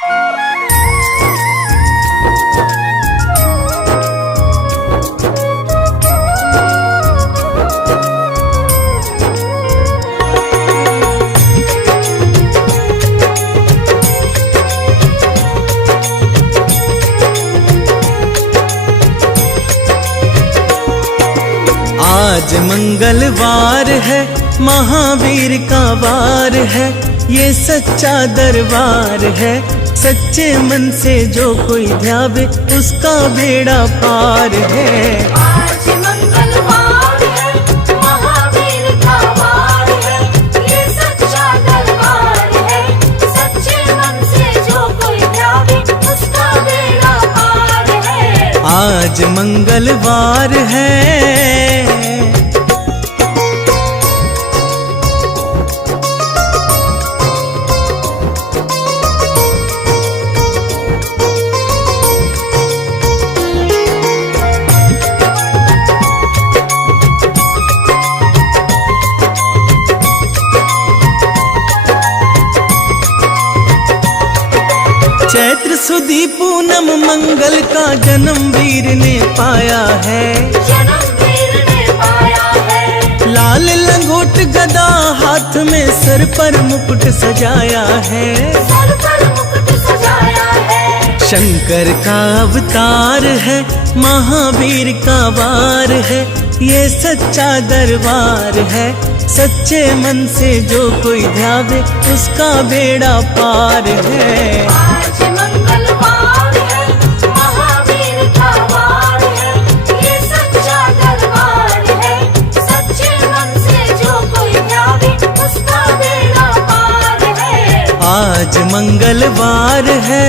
आज मंगलवार है, महावीर का वार है, ये सच्चा दरबार है। सच्चे मन से जो कोई ध्यावे उसका बेड़ा पार है। आज मंगलवार है, महावीर का वार है, ये सच्चा दरबार है। सच्चे मन से जो कोई ध्यावे उसका बेड़ा पार है। आज मंगलवार है। चैत्र सुदी पूनम मंगल का जन्म वीर ने पाया है। जन्म वीर ने पाया है। लाल लंगोट गदा हाथ में, सर पर मुकुट सजाया है। सर पर मुकुट सजाया है। शंकर का अवतार है, महावीर का वार है, ये सच्चा दरबार है। सच्चे मन से जो कोई ध्यावे उसका बेड़ा पार है। आज मंगलवार है, महावीर का वार है, ये सच्चा दरबार है। सच्चे मन से जो कोई ध्यावे उसका बेड़ा पार है। आज मंगलवार है।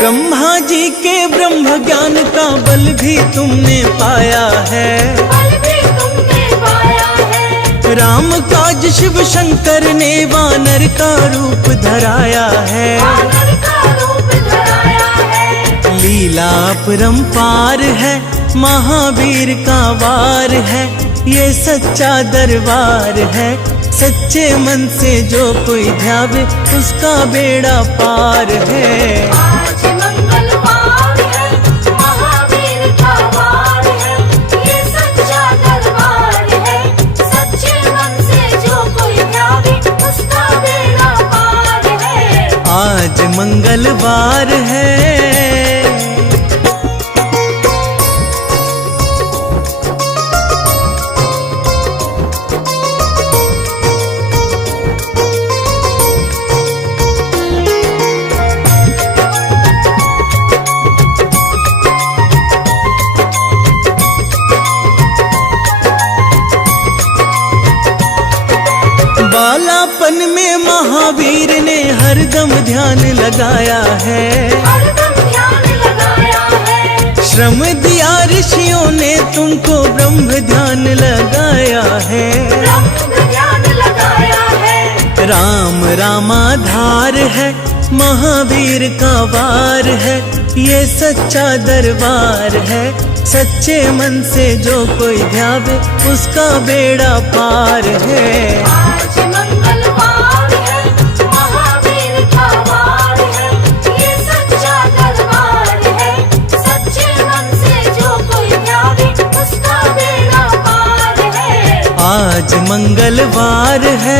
ब्रह्मा जी के ब्रह्म ज्ञान का बल भी तुमने पाया है। बल भी तुमने पाया है। राम काज शिव शंकर ने वानर का रूप धराया है। वानर का रूप धराया है। लीला अपरंपार है, महावीर का वार है, ये सच्चा दरबार है। सच्चे मन से जो कोई ध्यावे उसका बेड़ा पार है। आज मंगलवार है, महावीर का वार है, ये सच्चा दरबार है। सच्चे मन से जो कोई ध्यावे उसका बेड़ा पार है। आज मंगलवार है। बालापन में महावीर ने हरदम ध्यान लगाया है। हरदम ध्यान लगाया है। श्रम दिया ऋषियों ने तुमको, ब्रह्म ध्यान लगाया है। ब्रह्म ध्यान लगाया है। राम रामाधार है, महावीर का वार है, ये सच्चा दरबार है। सच्चे मन से जो कोई ध्यावे उसका बेड़ा पार है। आज मंगलवार है, महावीर का वार है, ये सच्चा दरबार है। सच्चे मन से जो कोई ध्यावे उसका बेड़ा पार है। आज मंगलवार है।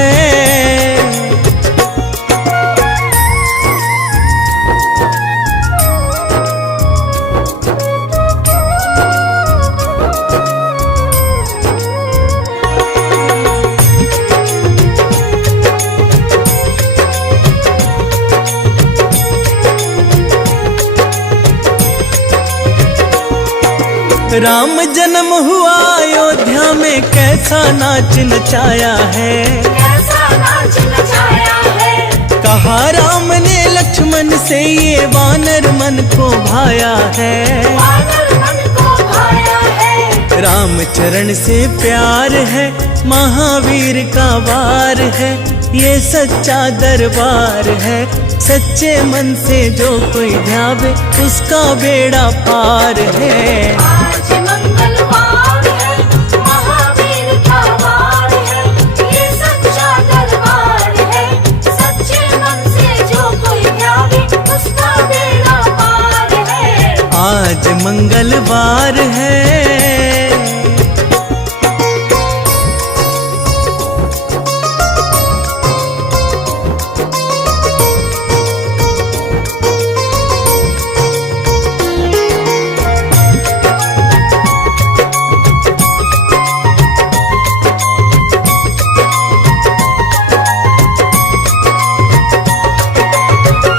राम जन्म हुआ अयोध्या में, कैसा नाच नचाया है। कैसा नाच नचाया है। कहा राम ने लक्ष्मण से, ये वानर मन को भाया है। वानर मन को भाया है। राम चरण से प्यार है, महावीर का वार है, ये सच्चा दरबार है। सच्चे मन से जो कोई ध्यावे उसका बेड़ा पार है। आज मंगलवार है, महावीर का वार है, ये सच्चा दरबार है। सच्चे मन से जो कोई ध्यावे उसका बेड़ा पार है। आज मंगलवार है।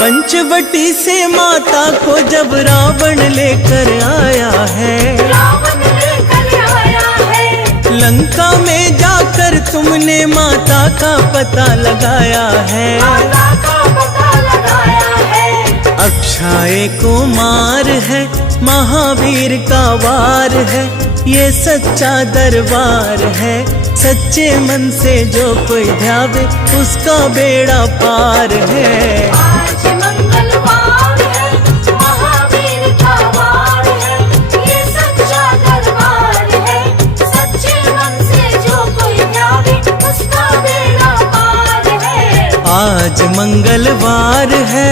पंचवटी से माता को जब रावण लेकर आया है, रावण लेकर आया है। लंका में जाकर तुमने माता का पता लगाया है। माता का पता लगाया है। अक्षय कुमार है, महावीर का वार है, ये सच्चा दरबार है। सच्चे मन से जो कोई ध्यावे उसका बेड़ा पार है। आज मंगलवार है, महावीर का वार है, ये सच्चा दरबार है। सच्चे मन से जो कोई ध्यावे उसका बेड़ा पार है। आज मंगलवार है।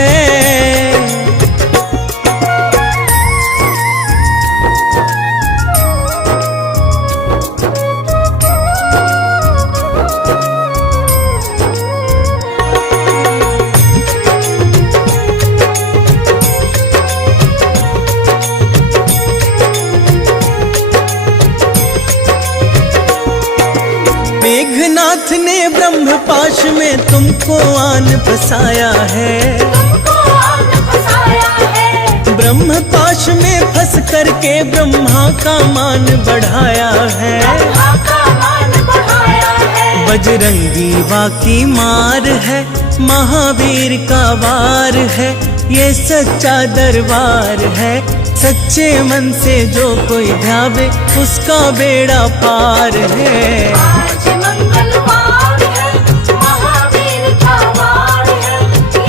मेघनाथ ने ब्रह्मपाश में तुमको आन बसाया है। तुमको आन बसाया है। ब्रह्मपाश में फंस करके ब्रह्मा का मान बढ़ाया है। ब्रह्मा का मान बढ़ाया है। बजरंगी बाकी मार है, महावीर का वार है, ये सच्चा दरबार है। सच्चे मन से जो कोई ध्यावे उसका बेड़ा पार है। आज मंगलवार है, महावीर का वार है,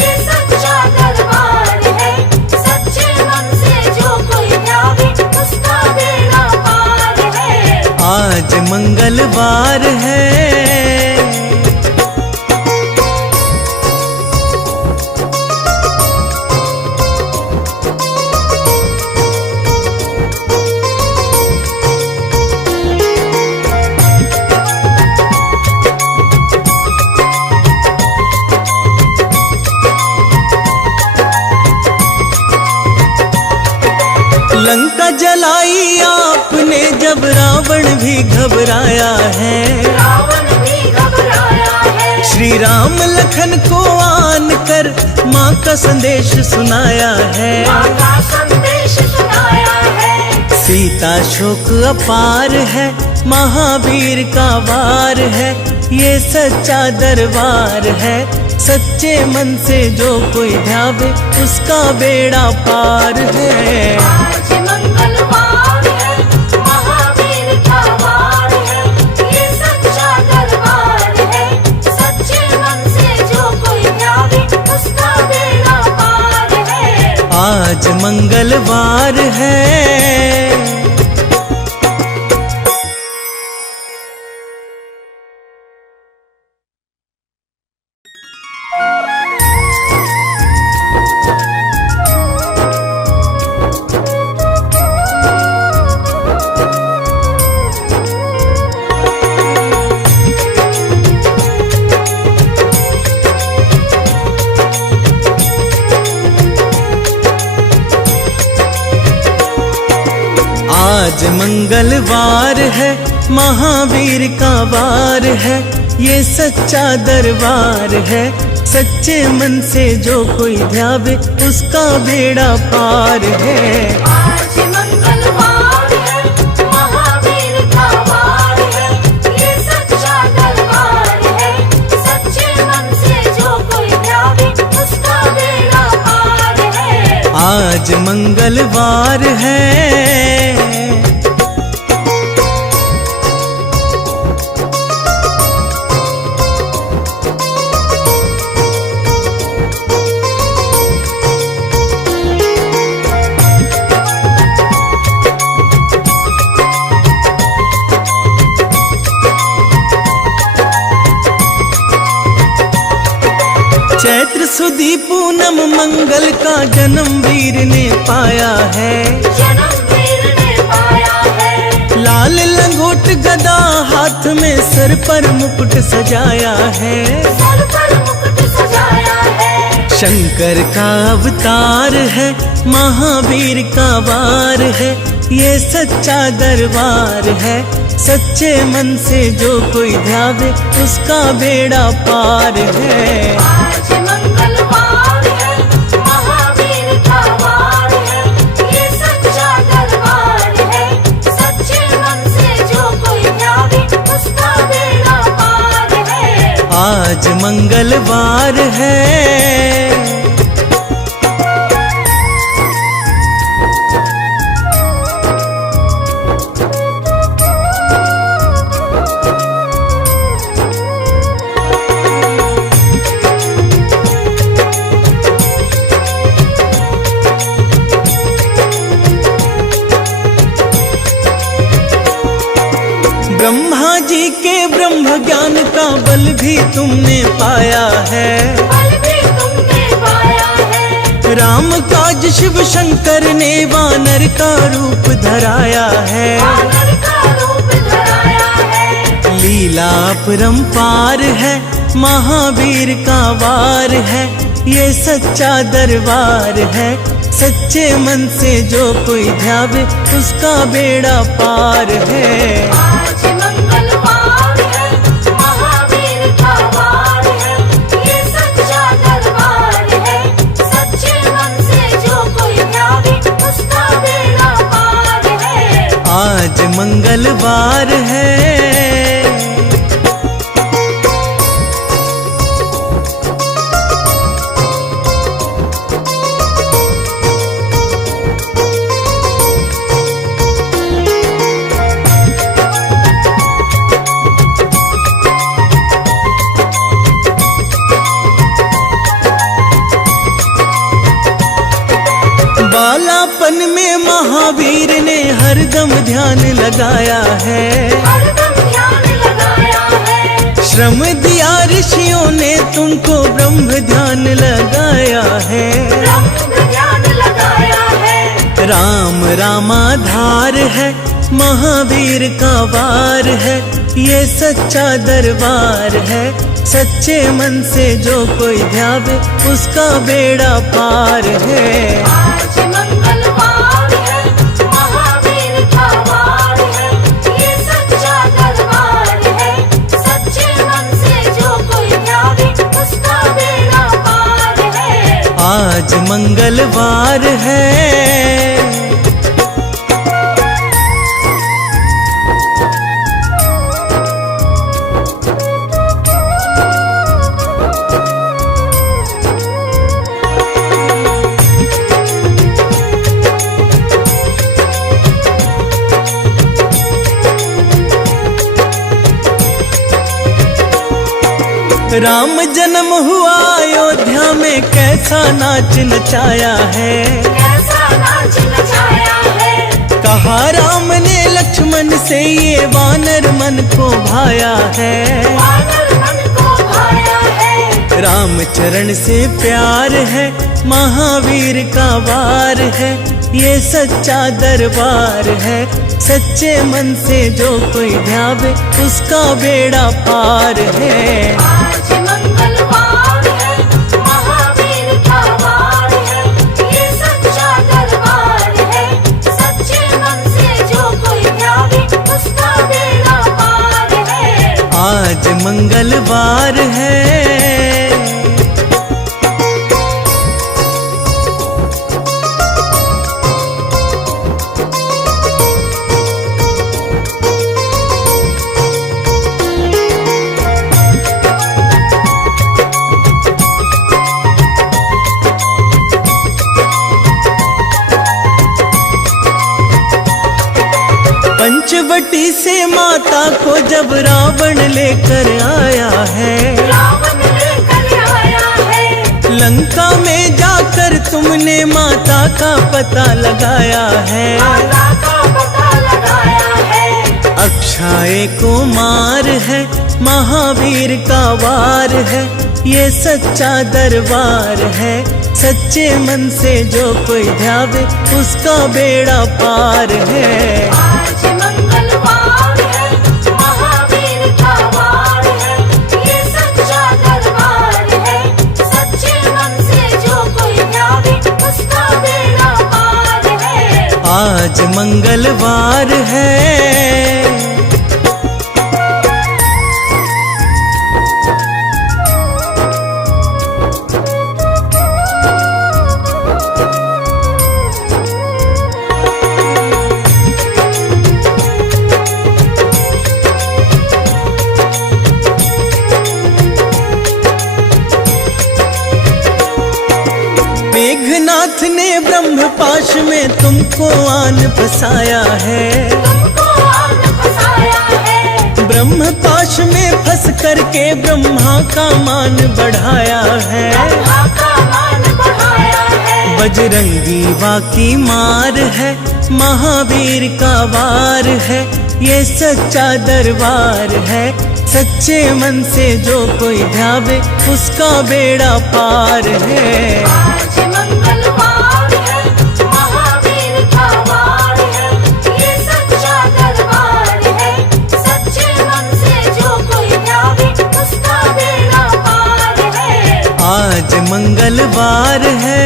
ये सच्चा दरबार है। सच्चे मन से जो कोई ध्यावे उसका बेड़ा पार है। आज मंगलवार है। लंका जलाई आपने जब रावण भी घबराया है। रावण भी घबराया है। श्री राम लखन को आन कर माँ का संदेश सुनाया है। माँ का संदेश सुनाया है। सीता शोक अपार है, महावीर का वार है, ये सच्चा दरबार है। सच्चे मन से जो कोई ध्यावे उसका बेड़ा पार है। आज मंगलवार है, महावीर का वार है, ये सच्चा दरबार है। सच्चे मन से जो कोई ध्यावे उसका बेड़ा पार है। आज मंगलवार है। आज मंगलवार है, महावीर का वार है, ये सच्चा दरबार है। सच्चे मन से जो कोई ध्यावे उसका बेड़ा पार है। आज मंगलवार है, महावीर का वार है, ये सच्चा दरबार है। सच्चे मन से जो कोई ध्यावे उसका बेड़ा पार है। आज मंगलवार है। सुदी पूनम मंगल का जन्म वीर ने पाया है। जन्म वीर ने पाया है। लाल लंगोट गदा हाथ में सर पर मुकुट सजाया है। सर पर मुकुट सजाया है। शंकर का अवतार है, महावीर का वार है, ये सच्चा दरबार है। सच्चे मन से जो कोई ध्यावे उसका बेड़ा पार है। आज मंगलवार है, महावीर का वार है, ये सच्चा दरबार है। सच्चे मन से जो कोई ध्यावे उसका बेड़ा पार है। आज मंगलवार है। ब्रह्मा जी के ब्रह्म ज्ञान का बल भी तुमने पाया है। बल भी तुमने पाया है। राम काज शिव शंकर ने वानर का रूप धराया है। वानर का रूप धराया है। लीला अपरंपार है, महावीर का वार है, ये सच्चा दरबार है। सच्चे मन से जो कोई ध्यावे उसका बेड़ा पार है। आज मंगलवार है, महावीर का वार है, ये सच्चा दरबार है। सच्चे मन से जो कोई ध्यावे उसका बेड़ा पार है। आज मंगलवार है। बालापन में महावीर ने हरदम ध्यान लगाया है। हरदम ध्यान लगाया है। श्रम दिया ऋषियों ने तुमको, ब्रह्म ध्यान लगाया है। ब्रह्म ध्यान लगाया है। राम रामाधार है, महावीर का वार है, ये सच्चा दरबार है। सच्चे मन से जो कोई ध्यावे उसका बेड़ा पार है। आज मंगलवार है, महावीर का वार है, ये सच्चा दरबार है। सच्चे मन से जो कोई ध्यावे उसका बेड़ा पार है। आज मंगलवार है। राम जन्म हुआ अयोध्या में, कैसा नाच नचाया है। कैसा नाच नचाया है। कहा राम ने लक्ष्मण से, ये वानर मन को भाया है। वानर मन को भाया है। राम चरण से प्यार है, महावीर का वार है, ये सच्चा दरबार है। सच्चे मन से जो कोई ध्यावे उसका बेड़ा पार है। आज मंगलवार है, महावीर का वार है, ये सच्चा दरबार है। सच्चे मन से जो कोई ध्यावे उसका बेड़ा पार है। आज मंगलवार है। पंचवटी से माता को जब रावण लेकर आया है। रावण लेकर आया है। लंका में जाकर तुमने माता का पता लगाया है। माता का पता लगाया है। अक्षय कुमार है, महावीर का वार है, ये सच्चा दरबार है। सच्चे मन से जो कोई ध्यावे उसका बेड़ा पार है। आज मंगलवार है, महावीर का वार है, ये सच्चा दरबार है। सच्चे मन से जो कोई ध्यावे उसका बेड़ा पार है। आज मंगलवार है। मेघनाथ ने ब्रह्मपाश में तुमको आन बसाया है। तुमको आन बसाया है। ब्रह्मपाश में फंस करके ब्रह्मा का मान बढ़ाया है। ब्रह्मा का मान बढ़ाया है। बजरंगी बाकी मार है, महावीर का वार है, ये सच्चा दरबार है। सच्चे मन से जो कोई ध्यावे उसका बेड़ा पार है। आज मंगलवार है, महावीर का वार है, ये सच्चा दरबार है। सच्चे मन से जो कोई ध्यावे उसका बेड़ा पार है। आज मंगलवार है।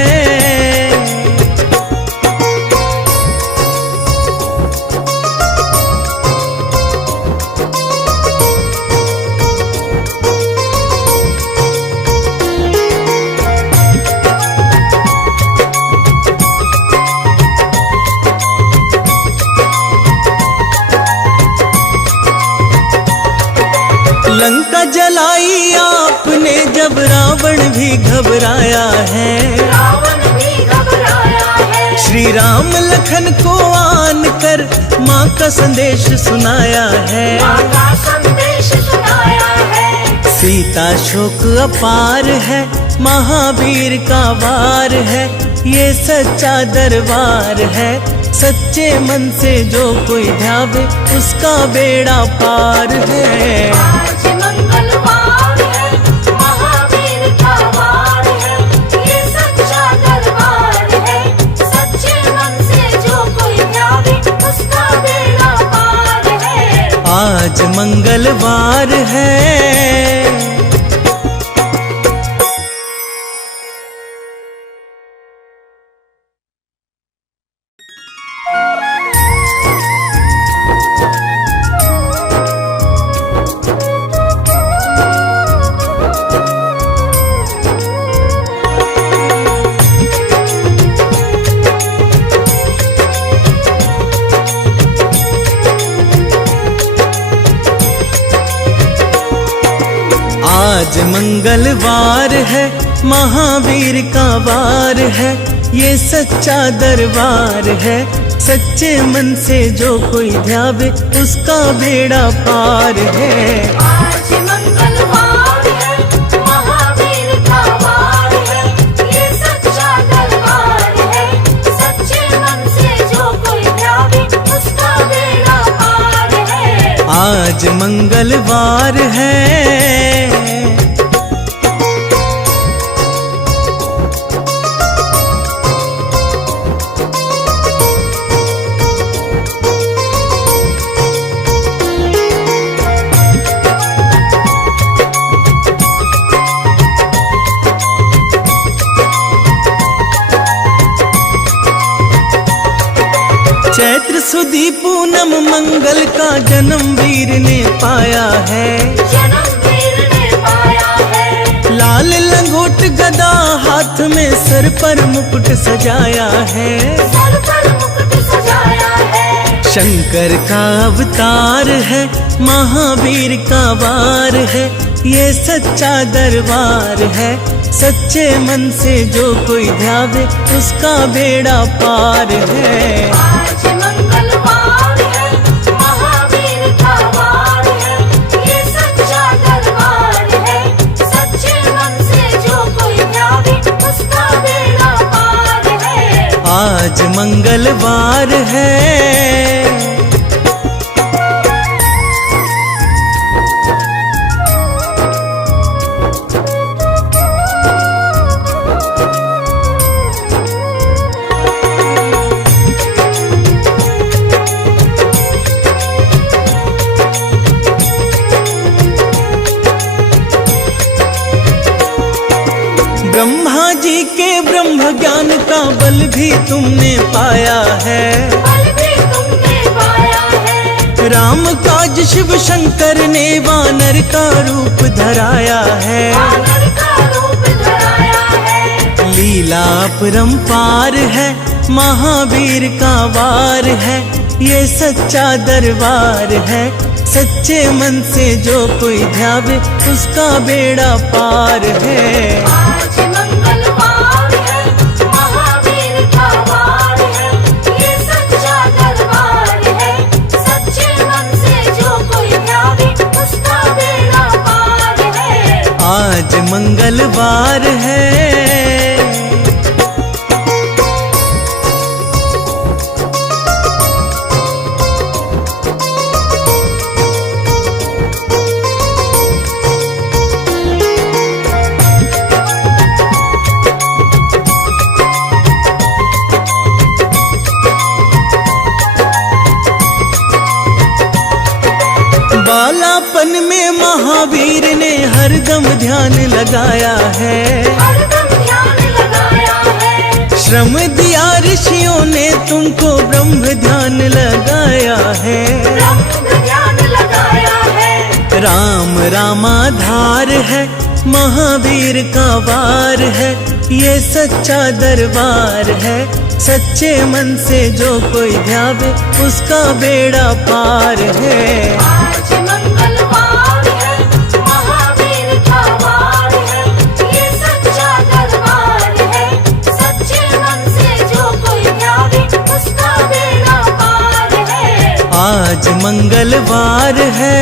लंका जलाई आपने जब रावण भी घबराया है। रावण भी घबराया है। श्री राम लखन को आन कर माँ का संदेश सुनाया है। माँ का संदेश सुनाया है। सीता शोक अपार है, महावीर का वार है, ये सच्चा दरबार है। सच्चे मन से जो कोई ध्यावे उसका बेड़ा पार है। आज मंगलवार है, महावीर का वार है, ये सच्चा दरबार है। सच्चे मन से जो कोई ध्यावे उसका बेड़ा पार है। आज मंगलवार है। आज मंगलवार है, महावीर का वार है, ये सच्चा दरबार है। सच्चे मन से जो कोई ध्यावे उसका बेड़ा पार है। आज मंगलवार है, महावीर का वार है, ये सच्चा दरबार है। सच्चे मन से जो कोई ध्यावे उसका बेड़ा पार है। आज मंगलवार है। चैत्र सुदी पूनम मंगल का जन्म वीर ने पाया है। जन्म वीर ने पाया है। लाल लंगोट गदा हाथ में, सर पर मुकुट सजाया है। सर पर मुकुट सजाया है। शंकर का अवतार है, महावीर का वार है, ये सच्चा दरबार है। सच्चे मन से जो कोई ध्यावे उसका बेड़ा पार है। आज मंगलवार है, महावीर का वार है, ये सच्चा दरबार है। सच्चे मन से जो कोई ध्यावे उसका बेड़ा पार है। आज मंगलवार है। ज्ञान का बल भी तुमने पाया है। बल भी तुमने पाया है। राम काज शिव शंकर ने वानर का रूप धराया है। वानर का रूप धराया है। लीला अपरंपार है, महावीर का वार है, ये सच्चा दरबार है। सच्चे मन से जो कोई ध्यावे उसका बेड़ा पार है। आज मंगलवार है, महावीर का वार है, ये सच्चा दरबार है। सच्चे मन से जो कोई ध्यावे उसका बेड़ा पार है। आज मंगलवार है। बालापन में महावीर ने हरदम ध्यान लगाया है। हरदम ध्यान लगाया है। श्रम दिया ऋषियों ने तुमको, ब्रह्म ध्यान लगाया है। ब्रह्म ध्यान लगाया है। राम रामाधार है, महावीर का वार है, ये सच्चा दरबार है। सच्चे मन से जो कोई ध्यावे उसका बेड़ा पार है। आज मंगलवार है, महावीर का वार है, ये सच्चा दरबार है। सच्चे मन से जो कोई ध्यावे उसका बेड़ा पार है। आज मंगलवार है।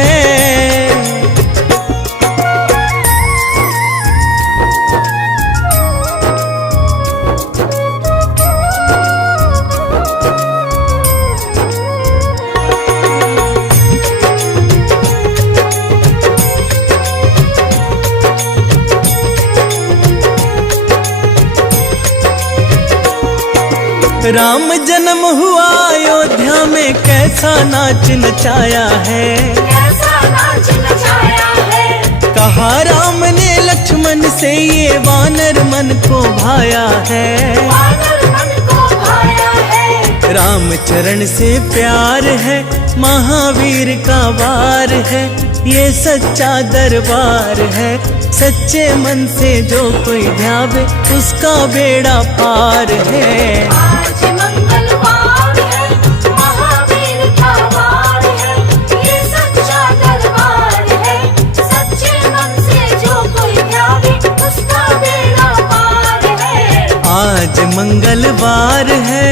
राम जन्म हुआ अयोध्या में, कैसा नाच नचाया है। कैसा नाच नचाया है। कहा राम ने लक्ष्मण से, ये वानर मन को भाया है। वानर मन को भाया है। राम चरण से प्यार है, महावीर का वार है, ये सच्चा दरबार है। सच्चे मन से जो कोई ध्यावे उसका बेड़ा पार है। आज मंगलवार है, महावीर का वार है, ये सच्चा दरबार है। सच्चे मन से जो कोई ध्यावे उसका बेड़ा पार है। आज मंगलवार है।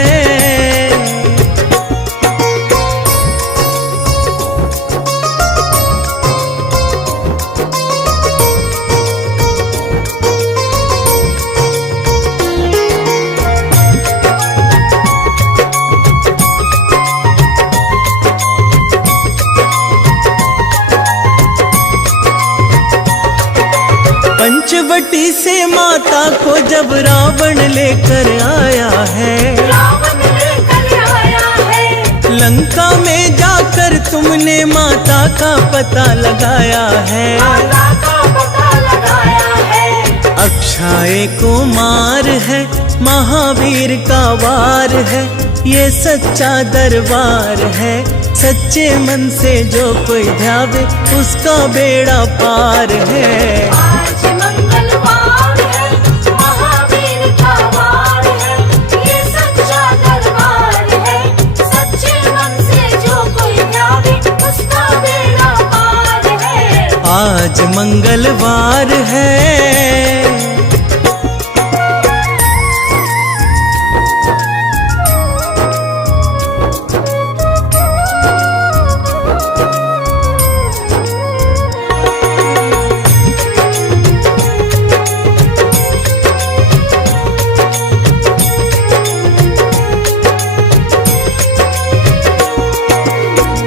पंचवटी से माता को जब रावण लेकर आया है। रावण लेकर आया है। लंका में जाकर तुमने माता का पता लगाया है। माता का पता लगाया है। अक्षय कुमार है, महावीर का वार है, ये सच्चा दरबार है। सच्चे मन से जो कोई ध्यावे उसका बेड़ा पार है। आज मंगलवार है, महावीर का वार है, ये सच्चा दरबार है। सच्चे मन से जो कोई ध्यावे उसका बेड़ा पार है। आज मंगलवार है।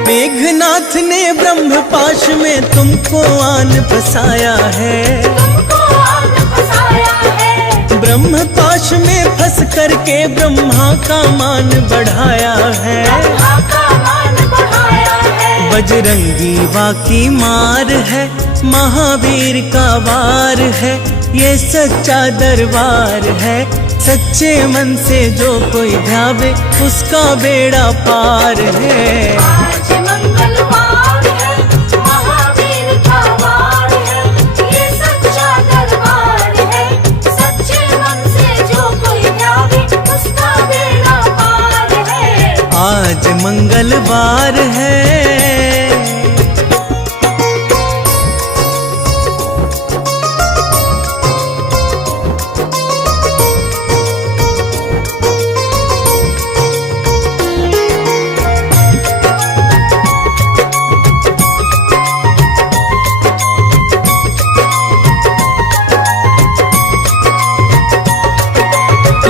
मेघनाथ ने ब्रह्म पाश में तुमको आन बसाया है। तुमको आन बसाया है। ब्रह्म पाश में फंस करके ब्रह्मा का मान बढ़ाया है। ब्रह्मा का मान बढ़ाया है। बजरंगी बाकी मार है, महावीर का वार है, ये सच्चा दरबार है। सच्चे मन से जो कोई ध्यावे उसका बेड़ा पार है। आज मंगलवार है, महावीर का वार है, ये सच्चा दरबार है। सच्चे मन से जो कोई ध्यावे उसका बेड़ा पार है। आज मंगलवार है।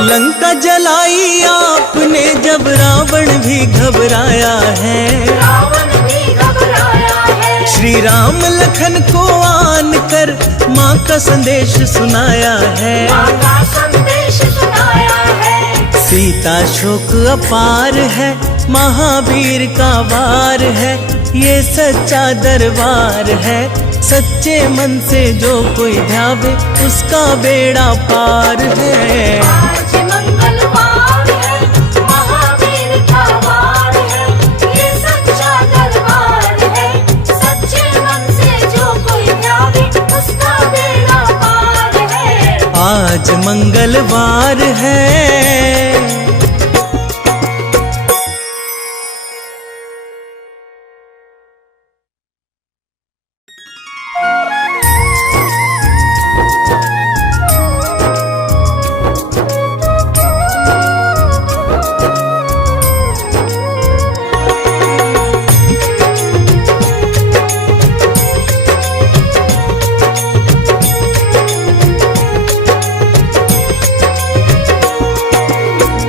लंका जलाई आपने जब रावण भी घबराया है। रावण भी घबराया है। श्री राम लखन को आन कर माँ का संदेश सुनाया है। माँ का संदेश सुनाया है। सीता शोक अपार है, महावीर का वार है, ये सच्चा दरबार है। सच्चे मन से जो कोई ध्यावे उसका बेड़ा पार है। आज मंगलवार है, महावीर का वार है, ये सच्चा दरबार है। सच्चे मन से जो कोई ध्यावे उसका बेड़ा पार है। आज मंगलवार है।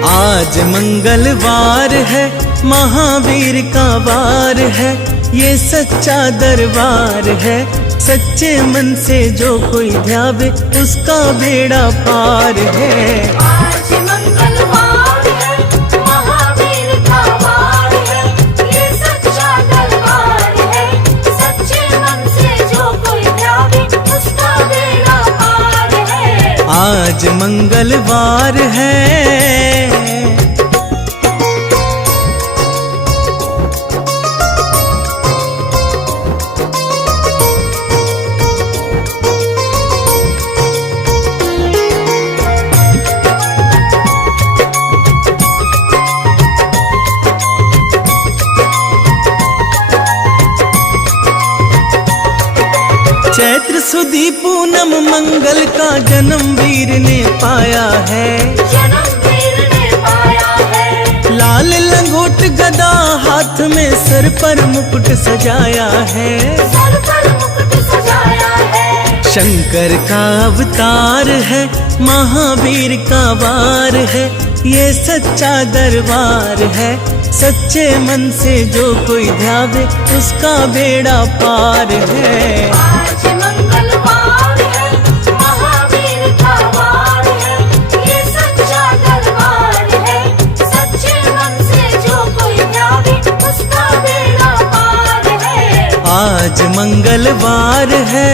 आज मंगलवार है, महावीर का वार है, ये सच्चा दरबार है। सच्चे मन से जो कोई ध्यावे उसका बेड़ा पार है। आज मंगलवार है, महावीर का वार है, ये सच्चा दरबार है। सच्चे मन से जो कोई ध्यावे उसका बेड़ा पार है। आज मंगलवार है। चैत्र सुदी पूनम मंगल का जन्म वीर ने पाया है। जन्म वीर ने पाया है। लाल लंगोट गदा हाथ में सर पर मुकुट सजाया है। सर पर मुकुट सजाया है। शंकर का अवतार है, महावीर का वार है, ये सच्चा दरबार है। सच्चे मन से जो कोई ध्यावे उसका बेड़ा पार है। आज मंगलवार है, महावीर का वार है, ये सच्चा दरबार है। सच्चे मन से जो कोई ध्यावे उसका बेड़ा पार है। आज मंगलवार है।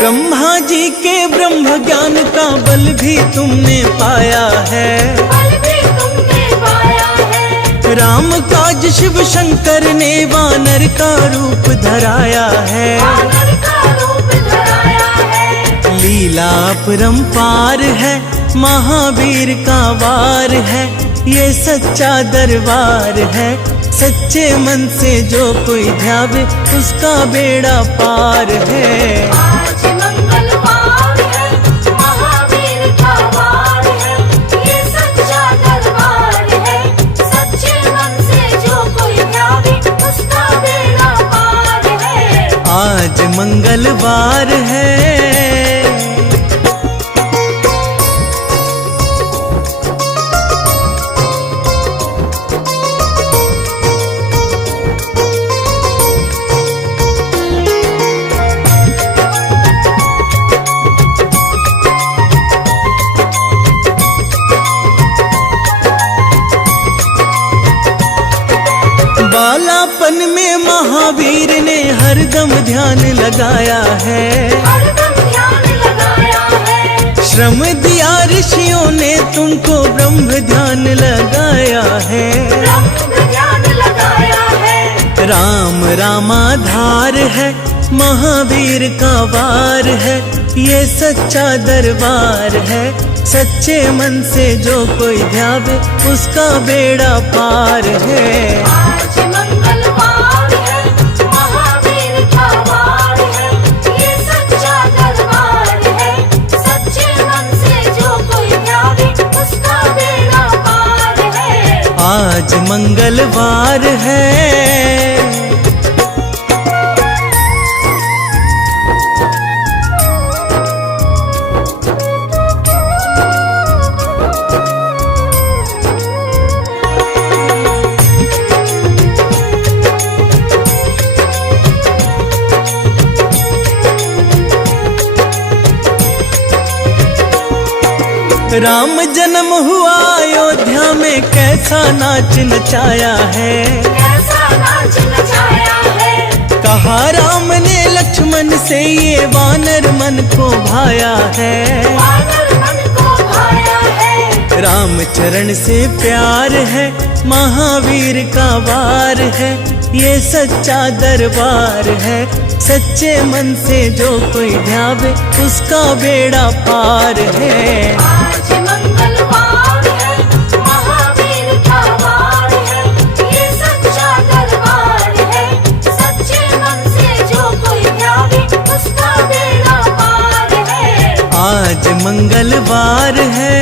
ब्रह्मा जी के ब्रह्म ज्ञान का बल भी तुमने पाया है। बल भी तुमने पाया है। राम काज शिव शंकर ने वानर का रूप धराया है। वानर का रूप धराया है। लीला अपरंपार है, महावीर का वार है, ये सच्चा दरबार है। सच्चे मन से जो कोई ध्यावे उसका बेड़ा पार है। आज मंगलवार है, महावीर का वार है, ये सच्चा दरबार है। सच्चे मन से जो कोई ध्यावे उसका बेड़ा पार है। आज मंगलवार है। महावीर ने हरदम ध्यान लगाया है, हरदम ध्यान लगाया है। श्रम दिया ऋषियों ने तुमको, ब्रह्म ध्यान लगाया है। ब्रह्म ध्यान लगाया है। राम रामाधार है, महावीर का वार है, ये सच्चा दरबार है। सच्चे मन से जो कोई ध्यावे, उसका बेड़ा पार है। आज मंगलवार है, महावीर का वार है, ये सच्चा दरबार है। सच्चे मन से जो कोई ध्यावे, उसका बेड़ा पार है। आज मंगलवार है। राम जन्म हुआ अयोध्या में, कैसा नाच नचाया है, कैसा नाच नचाया है। कहा राम ने लक्ष्मण से, ये वानर मन को भाया है। वानर मन को भाया है। राम चरण से प्यार है, महावीर का वार है, ये सच्चा दरबार है। सच्चे मन से जो कोई ध्यावे, उसका बेड़ा पार है। आज मंगलवार है, महावीर का वार है, ये सच्चा दरबार है। सच्चे मन से जो कोई ध्यावे, उसका बेड़ा पार है। आज मंगलवार है।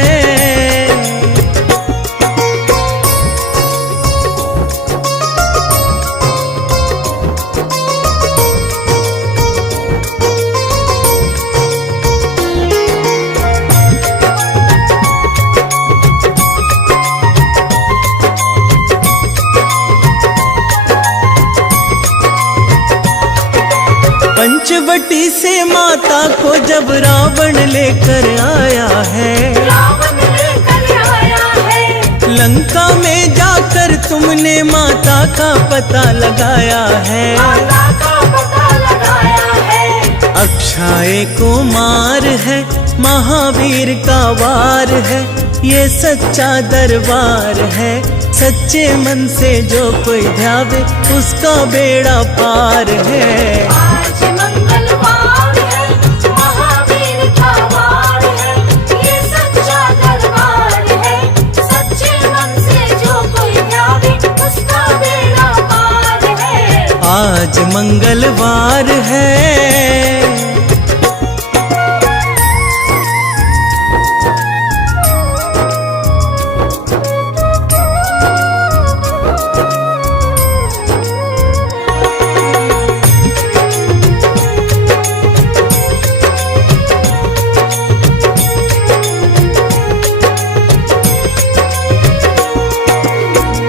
पंचवटी से माता को जब रावण लेकर आया है, रावण लेकर आया है। लंका में जाकर तुमने माता का पता लगाया है। माता का पता लगाया है। अक्षय कुमार है, महावीर का वार है, ये सच्चा दरबार है। सच्चे मन से जो कोई ध्यावे, उसका बेड़ा पार है। आज मंगलवार है, महावीर का वार है, ये सच्चा दरबार है। सच्चे मन से जो कोई ध्यावे, उसका बेड़ा पार है। आज मंगलवार है।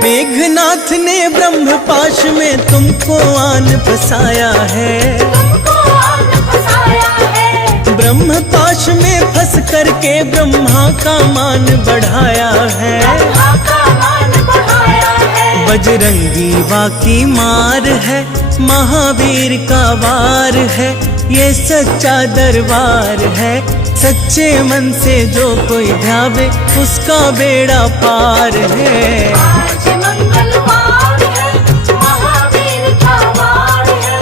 मेघनाथ ने ब्रह्म पाश में तुमको आन फसाया है। तुमको आन फसाया है। ब्रह्म पाश में फंस करके ब्रह्मा का मान बढ़ाया है। ब्रह्मा का मान बढ़ाया है। बजरंगी बाकी मार है, महावीर का वार है, ये सच्चा दरबार है। सच्चे मन से जो कोई ध्यावे, उसका बेड़ा पार है। आज मंगलवार है, महावीर का वार है,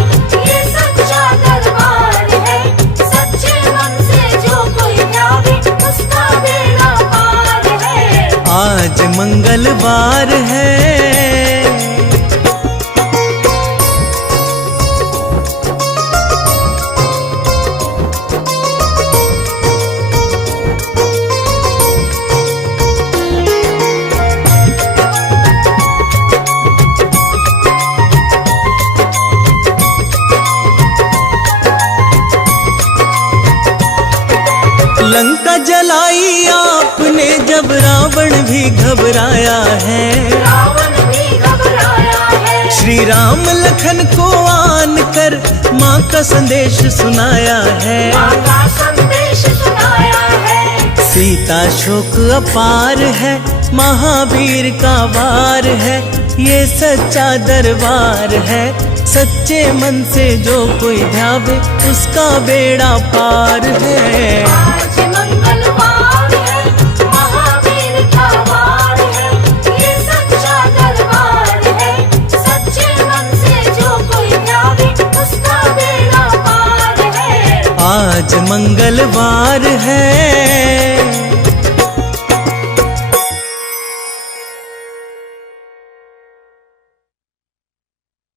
ये सच्चा दरबार है। सच्चे मन से जो कोई ध्यावे, उसका बेड़ा पार है। आज मंगलवार है। लंका जलाई आपने जब रावण भी घबराया है। रावण भी घबराया है। श्री राम लखन को आन कर माँ का संदेश सुनाया है। माँ का संदेश सुनाया है। सीता शोक अपार है, महावीर का वार है, ये सच्चा दरबार है। सच्चे मन से जो कोई ध्यावे उसका बेड़ा पार है। आज मंगलवार है, महावीर का वार है, ये सच्चा दरबार है, सच्चे मन से जो कोई ध्यावे उसका बेड़ा पार है। आज मंगलवार है।